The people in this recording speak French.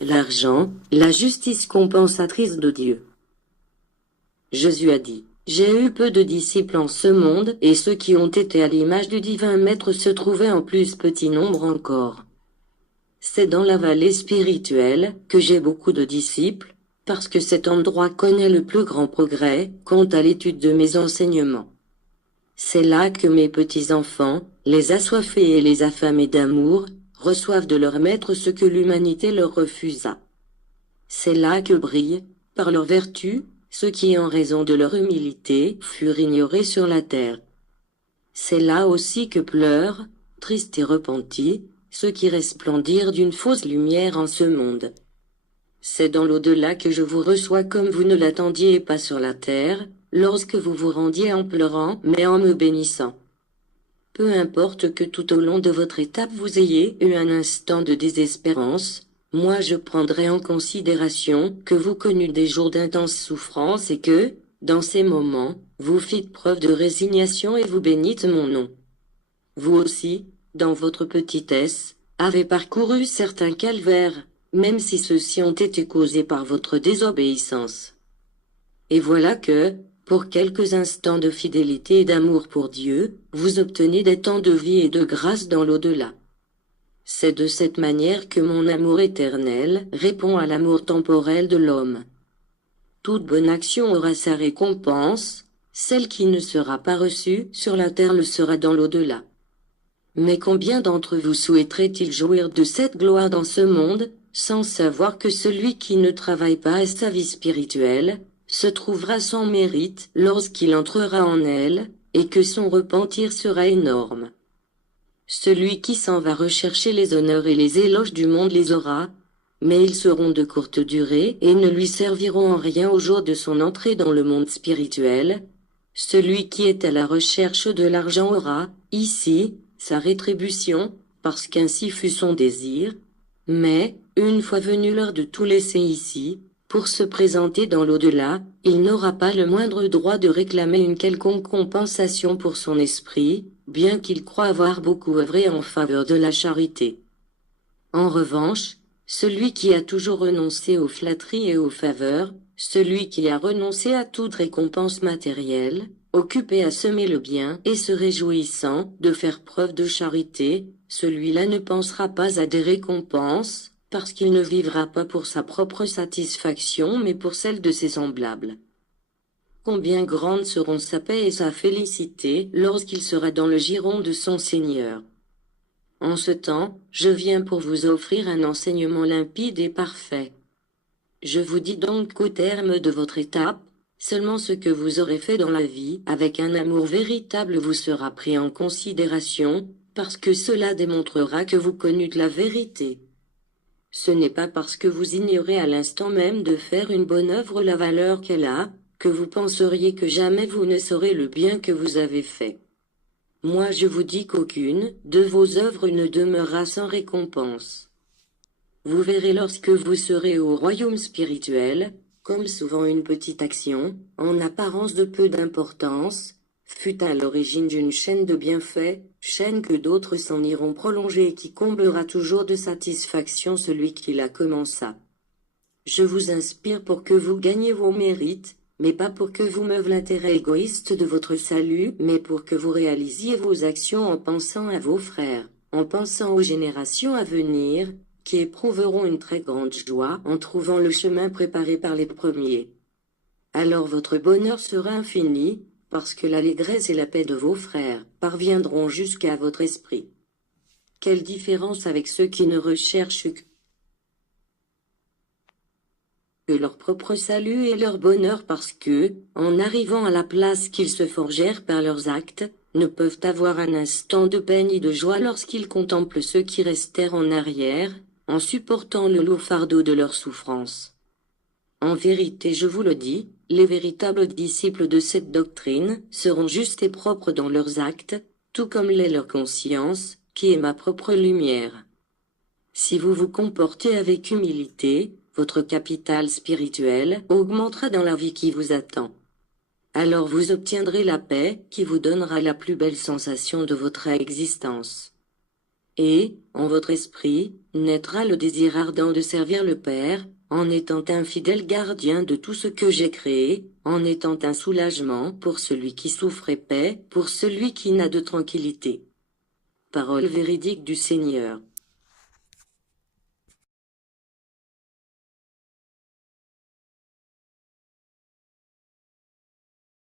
l'argent, la justice compensatrice de Dieu. Jésus a dit, j'ai eu peu de disciples en ce monde, et ceux qui ont été à l'image du divin Maître se trouvaient en plus petit nombre encore. C'est dans la vallée spirituelle que j'ai beaucoup de disciples, parce que cet endroit connaît le plus grand progrès quant à l'étude de mes enseignements. C'est là que mes petits-enfants, les assoiffés et les affamés d'amour, reçoivent de leur maître ce que l'humanité leur refusa. C'est là que brillent, par leur vertu, ceux qui en raison de leur humilité furent ignorés sur la terre. C'est là aussi que pleurent, tristes et repentis, ceux qui resplendirent d'une fausse lumière en ce monde. C'est dans l'au-delà que je vous reçois comme vous ne l'attendiez pas sur la terre, lorsque vous vous rendiez en pleurant mais en me bénissant. Peu importe que tout au long de votre étape vous ayez eu un instant de désespérance, moi je prendrai en considération que vous connûtes des jours d'intense souffrance et que, dans ces moments, vous fîtes preuve de résignation et vous bénîtes mon nom. Vous aussi, dans votre petitesse, avez parcouru certains calvaires, même si ceux-ci ont été causés par votre désobéissance. Et voilà que, pour quelques instants de fidélité et d'amour pour Dieu, vous obtenez des temps de vie et de grâce dans l'au-delà. C'est de cette manière que mon amour éternel répond à l'amour temporel de l'homme. Toute bonne action aura sa récompense, celle qui ne sera pas reçue sur la terre le sera dans l'au-delà. Mais combien d'entre vous souhaiteraient-ils jouir de cette gloire dans ce monde, sans savoir que celui qui ne travaille pas à sa vie spirituelle, se trouvera sans mérite lorsqu'il entrera en elle, et que son repentir sera énorme. Celui qui s'en va rechercher les honneurs et les éloges du monde les aura, mais ils seront de courte durée et ne lui serviront en rien au jour de son entrée dans le monde spirituel. Celui qui est à la recherche de l'argent aura, ici, sa rétribution, parce qu'ainsi fut son désir, mais, une fois venue l'heure de tout laisser ici, pour se présenter dans l'au-delà, il n'aura pas le moindre droit de réclamer une quelconque compensation pour son esprit, bien qu'il croie avoir beaucoup œuvré en faveur de la charité. En revanche, celui qui a toujours renoncé aux flatteries et aux faveurs, celui qui a renoncé à toute récompense matérielle, occupé à semer le bien et se réjouissant de faire preuve de charité, celui-là ne pensera pas à des récompenses, parce qu'il ne vivra pas pour sa propre satisfaction mais pour celle de ses semblables. Combien grandes seront sa paix et sa félicité lorsqu'il sera dans le giron de son Seigneur. En ce temps, je viens pour vous offrir un enseignement limpide et parfait. Je vous dis donc qu'au terme de votre étape, seulement ce que vous aurez fait dans la vie avec un amour véritable vous sera pris en considération, parce que cela démontrera que vous connûtes la vérité. Ce n'est pas parce que vous ignorez à l'instant même de faire une bonne œuvre la valeur qu'elle a, que vous penseriez que jamais vous ne saurez le bien que vous avez fait. Moi je vous dis qu'aucune de vos œuvres ne demeurera sans récompense. Vous verrez lorsque vous serez au royaume spirituel, comme souvent une petite action, en apparence de peu d'importance, fut à l'origine d'une chaîne de bienfaits, chaîne que d'autres s'en iront prolonger et qui comblera toujours de satisfaction celui qui la commença. Je vous inspire pour que vous gagniez vos mérites, mais pas pour que vous meuviez l'intérêt égoïste de votre salut, mais pour que vous réalisiez vos actions en pensant à vos frères, en pensant aux générations à venir, qui éprouveront une très grande joie en trouvant le chemin préparé par les premiers. Alors votre bonheur sera infini, parce que l'allégresse et la paix de vos frères parviendront jusqu'à votre esprit. Quelle différence avec ceux qui ne recherchent que leur propre salut et leur bonheur parce que, en arrivant à la place qu'ils se forgèrent par leurs actes, ne peuvent avoir un instant de paix ni de joie lorsqu'ils contemplent ceux qui restèrent en arrière, en supportant le lourd fardeau de leur souffrance. En vérité je vous le dis, les véritables disciples de cette doctrine seront justes et propres dans leurs actes, tout comme l'est leur conscience, qui est ma propre lumière. Si vous vous comportez avec humilité, votre capital spirituel augmentera dans la vie qui vous attend. Alors vous obtiendrez la paix qui vous donnera la plus belle sensation de votre existence. Et, en votre esprit, naîtra le désir ardent de servir le Père, en étant un fidèle gardien de tout ce que j'ai créé, en étant un soulagement pour celui qui souffre et paix, pour celui qui n'a de tranquillité. Parole véridique du Seigneur.